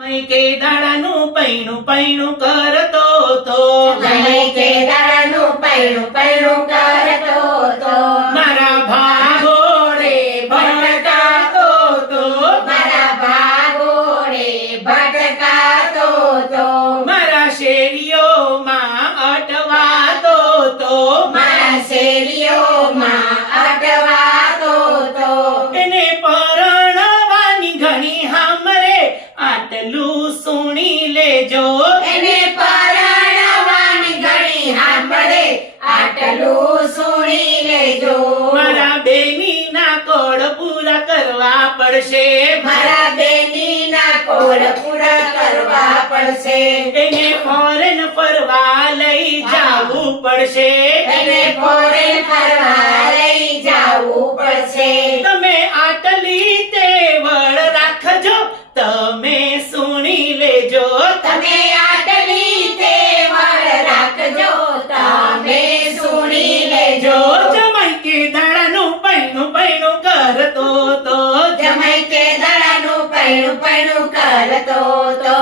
કે દાડાનું પૈણું પૈણું કરતો તો કે દાડાનું પૈણું પૈણું કરતો તો મારા ભાગોળે ભટકાતો તો મારા ભાગોળે ભટકાતો તો મારા શેરીઓમાં અટવાતો તો મારા શેરીઓમાં અટવાતો તો એને પરણવાની ઘણી હામરે આટલું સુણી લેજો એને પરણવાની ઘણી સાંભળે આટલું સુણી લેજો મારા બેનીના કોડ પૂરા કરવા પડશે મારા બેનીના કોડ પૂરા કરવા પડશે એને ફોરેન ફરવા લઈ જાવું પડશે એને ફોરેન ફરવા લઈ જાવું પડશે તમે આટલી તેવડ રાખજો તમે સુણી લેજો તમે આટલી તેવડ રાખજો તમે સુણી લેજો જમાઈ કે દાડાનું પૈણું પૈણું કરતો તો જમાઈ કે દાડાનું પૈણું પૈણું કરતો તો